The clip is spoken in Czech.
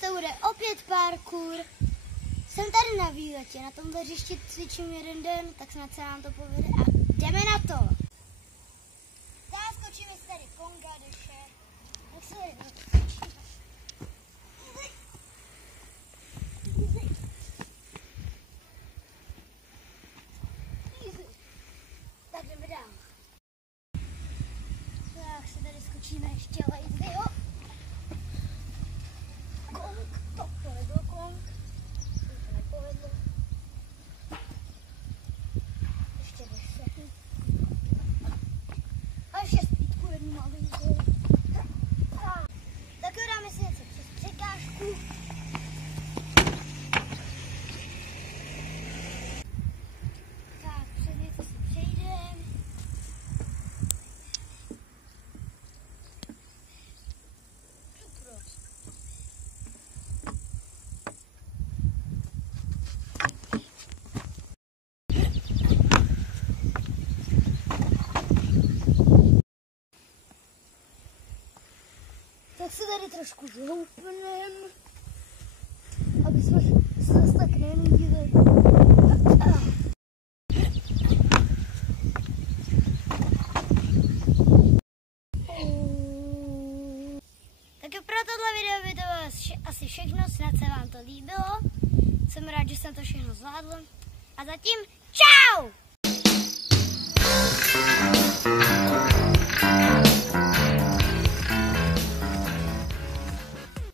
to bude opět parkour. Jsem tady na výletě, na tomhle hřišti cvičím jeden den, tak snad se nám to povede a jdeme na to. Zaskočíme si tady kongadeše. Jak se tady cvičíme. Tak jdeme dál. Tak se tady skočíme ještě lejzy, jo. Kong, to nebyl kong. To nepovedlo. Ještě 10. A ještě zpítku jednu malinkou. Tak jo, dáme si něco přes překážku. Tak, přes něco si přejdeme. Tak se tady trošku zhoupnem, aby jsme se zase tak nenudili. Tak jo, pro tohle video by to bylo asi všechno, snad se vám to líbilo. Jsem rád, že jsem to všechno zvládl. A zatím čau!